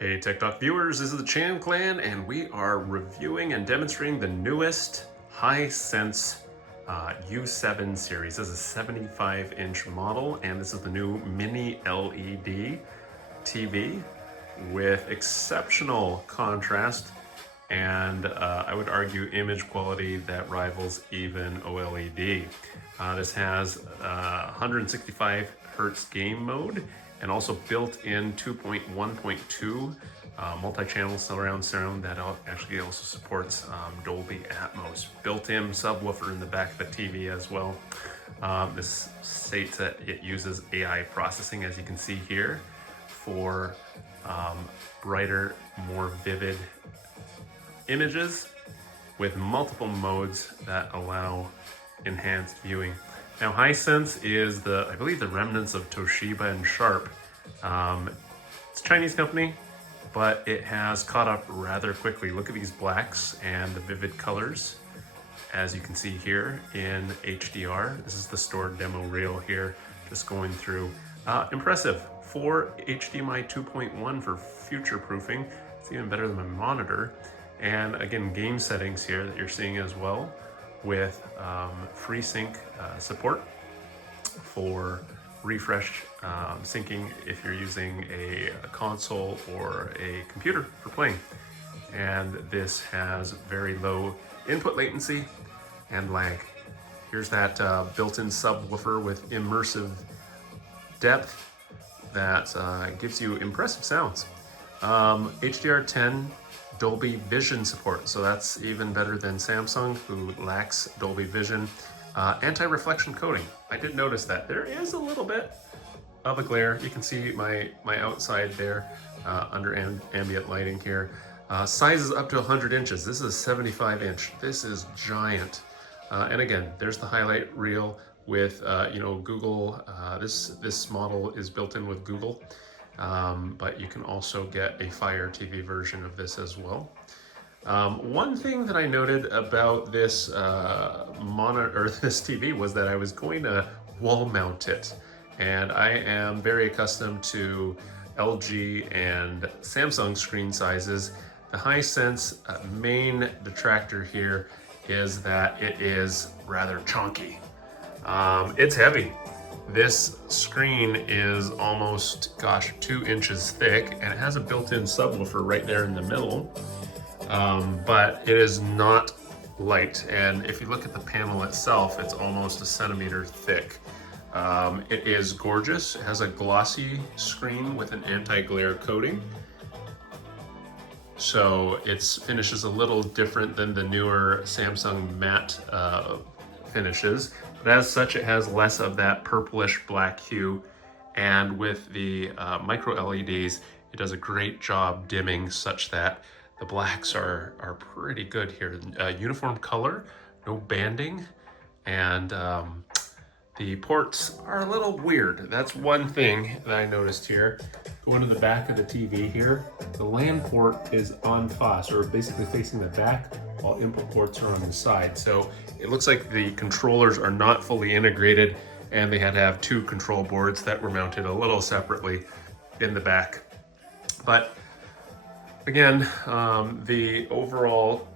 Hey TechTalk viewers, this is the Chan Clan and we are reviewing and demonstrating the newest Hisense U7 series. This is a 75-inch model and this is the new Mini LED TV with exceptional contrast and I would argue image quality that rivals even OLED. This has 165 Hertz game mode and also built-in 2.1.2 multi-channel surround sound that actually also supports Dolby Atmos. Built-in subwoofer in the back of the TV as well. This states that it uses AI processing, as you can see here, for brighter, more vivid images with multiple modes that allow enhanced viewing. Now Hisense is I believe the remnants of Toshiba and Sharp. It's a Chinese company, but it has caught up rather quickly. Look at these blacks and the vivid colors, as you can see here in HDR. This is the stored demo reel here, just going through. Impressive for HDMI 2.1 for future proofing. It's even better than my monitor. And again, game settings here that you're seeing as well, with FreeSync support for refresh syncing if you're using a console or a computer for playing. And this has very low input latency and lag. Here's that built-in subwoofer with immersive depth that gives you impressive sounds. HDR10 Dolby Vision support, so that's even better than Samsung, who lacks Dolby Vision. Anti-reflection coating. I did notice that there is a little bit of a glare. You can see my outside there under ambient lighting here. Sizes up to 100 inches. This is a 75 inch. This is giant. And again, there's the highlight reel with Google. This model is built in with Google. But you can also get a Fire TV version of this as well. One thing that I noted about this this TV was that I was going to wall mount it, and I am very accustomed to LG and Samsung screen sizes. The Hisense main detractor here is that it is rather chunky. It's heavy. This screen is almost, 2 inches thick, and it has a built-in subwoofer right there in the middle, but it is not light. And if you look at the panel itself, it's almost a centimeter thick. It is gorgeous. It has a glossy screen with an anti-glare coating. So its finish is a little different than the newer Samsung matte finishes. But as such, it has less of that purplish black hue, and with the micro LEDs, it does a great job dimming such that the blacks are pretty good here. Uniform color, no banding, and the ports are a little weird. That's one thing that I noticed here. Going to the back of the TV here, the LAN port is en face, or basically facing the back, while input ports are on the side. So it looks like the controllers are not fully integrated, and they had to have two control boards that were mounted a little separately in the back. But again, the overall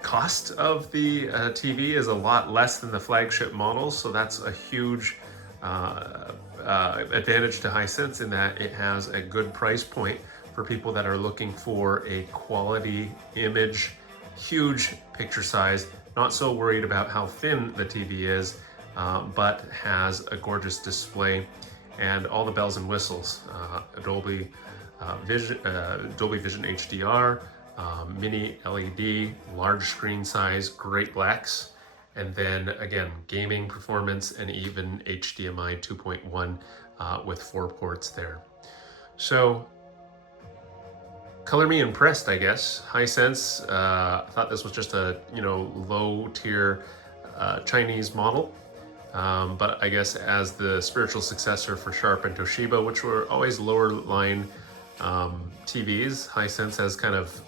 cost of the TV is a lot less than the flagship models, so that's a huge advantage to Hisense in that it has a good price point for people that are looking for a quality image, huge picture size, not so worried about how thin the TV is, but has a gorgeous display and all the bells and whistles. Dolby Vision HDR, Mini LED, large screen size, great blacks, and then again, gaming performance and even HDMI 2.1 with 4 ports there. So, color me impressed, I guess. Hisense, I thought this was just a low tier Chinese model, but I guess as the spiritual successor for Sharp and Toshiba, which were always lower line TVs, Hisense has kind of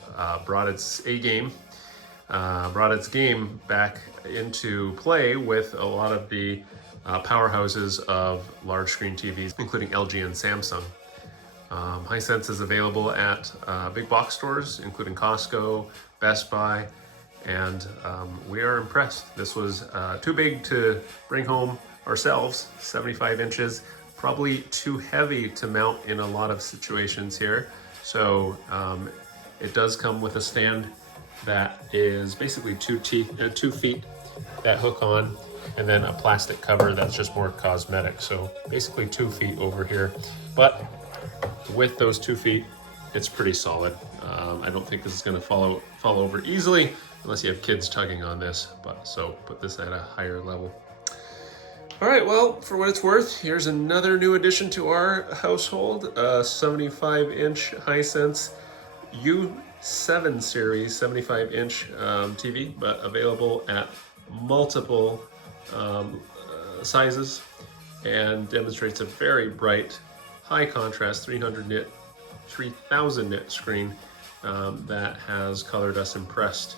brought its game back into play with a lot of the powerhouses of large screen TVs, including LG and Samsung. Hisense is available at big box stores, including Costco, Best Buy, and we are impressed. This was too big to bring home ourselves, 75 inches, probably too heavy to mount in a lot of situations here. So it does come with a stand that is basically 2 feet that hook on, and then a plastic cover that's just more cosmetic. So basically 2 feet over here, but with those 2 feet, it's pretty solid. I don't think this is going to fall over easily unless you have kids tugging on this, but so put this at a higher level. All right, well, for what it's worth, here's another new addition to our household, a 75-inch Hisense U7 series 75-inch TV, but available at multiple sizes, and demonstrates a very bright, high contrast 3000 nit screen that has colored us impressed.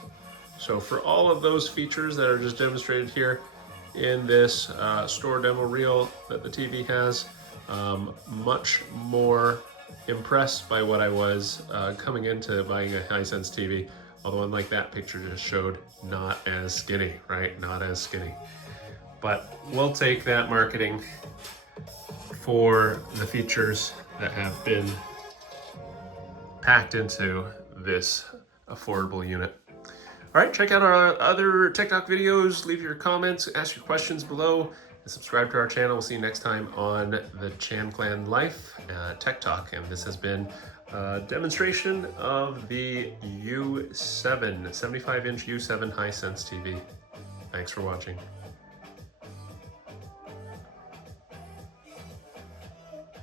So for all of those features that are just demonstrated here in this store demo reel that the TV has, much more impressed by what I was coming into buying a Hisense TV. Although unlike that picture just showed, not as skinny, right? Not as skinny. But we'll take that marketing for the features that have been packed into this affordable unit. All right, check out our other TechTalk videos, leave your comments, ask your questions below, and subscribe to our channel. We'll see you next time on TheChanClanLife TechTalk. And this has been a demonstration of the U7, 75-inch U7 Hisense TV. Thanks for watching.